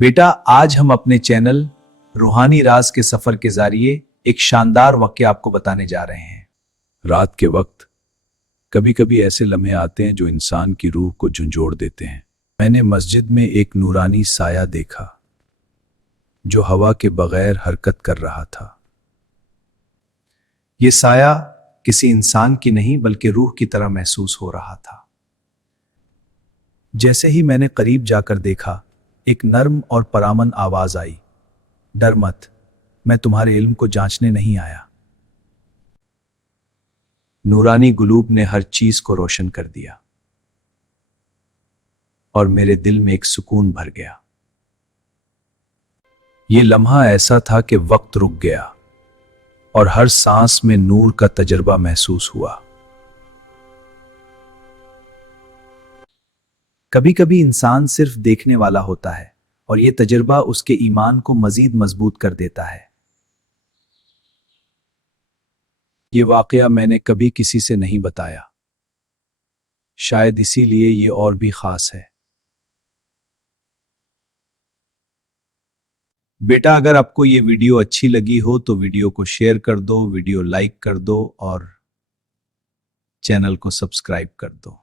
बेटा, आज हम अपने चैनल रूहानी राज के सफर के जरिए एक शानदार वाक़या आपको बताने जा रहे हैं। रात के वक्त कभी कभी ऐसे लम्हे आते हैं जो इंसान की रूह को झंझोड़ देते हैं। मैंने मस्जिद में एक नूरानी साया देखा जो हवा के बगैर हरकत कर रहा था। यह साया किसी इंसान की नहीं बल्कि रूह की तरह महसूस हो रहा था। जैसे ही मैंने करीब जाकर देखा, एक नर्म और परामन आवाज आई, डर मत, मैं तुम्हारे इल्म को जांचने नहीं आया। नूरानी गुलूब ने हर चीज को रोशन कर दिया और मेरे दिल में एक सुकून भर गया। ये लम्हा ऐसा था कि वक्त रुक गया और हर सांस में नूर का तजर्बा महसूस हुआ। कभी कभी इंसान सिर्फ देखने वाला होता है और यह तजर्बा उसके ईमान को मजीद मजबूत कर देता है। ये वाकया मैंने कभी किसी से नहीं बताया, शायद इसीलिए ये और भी खास है। बेटा, अगर आपको ये वीडियो अच्छी लगी हो तो वीडियो को शेयर कर दो, वीडियो लाइक कर दो और चैनल को सब्सक्राइब कर दो।